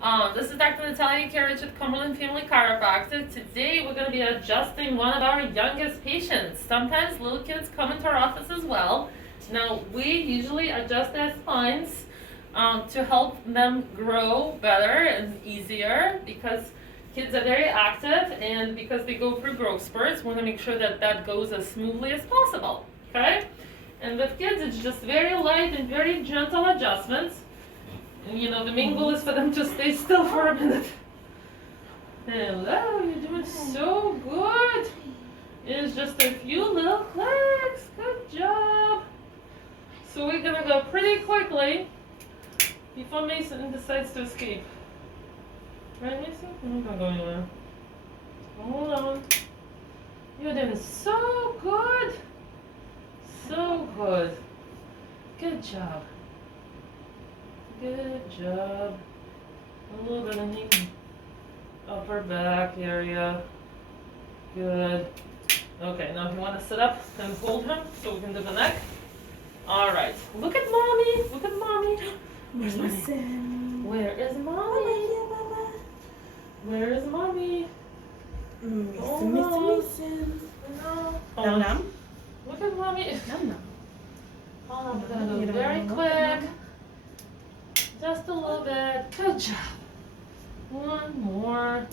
This is Dr. Natalia Karich with Cumberland Family Chiropractic. Today we're going to be adjusting one of our youngest patients. Sometimes little kids come into our office as well. Now we usually adjust their spines to help them grow better and easier because kids are very active and because they go through growth spurts, we want to make sure that that goes as smoothly as possible. Okay? And with kids it's just very light and very gentle adjustments. And the main goal is for them to stay still for a minute. Hello, you're doing so good. It's just a few little clicks. Good job. So we're gonna go pretty quickly before Mason decides to escape. Right, Mason? I'm not going anywhere. Hold on. You're doing so good. So good. Good job. Good job. A little bit in the upper back area. Good. Okay, now if you want to sit up and hold him so we can do the neck. Alright. Look at mommy. Look at mommy. Where's mommy? Where is mommy? Where is mommy? Listen. No. Num num. Look at mommy. Num num. Hold on, we're gonna go very quick. Just a little bit. Good job. One more.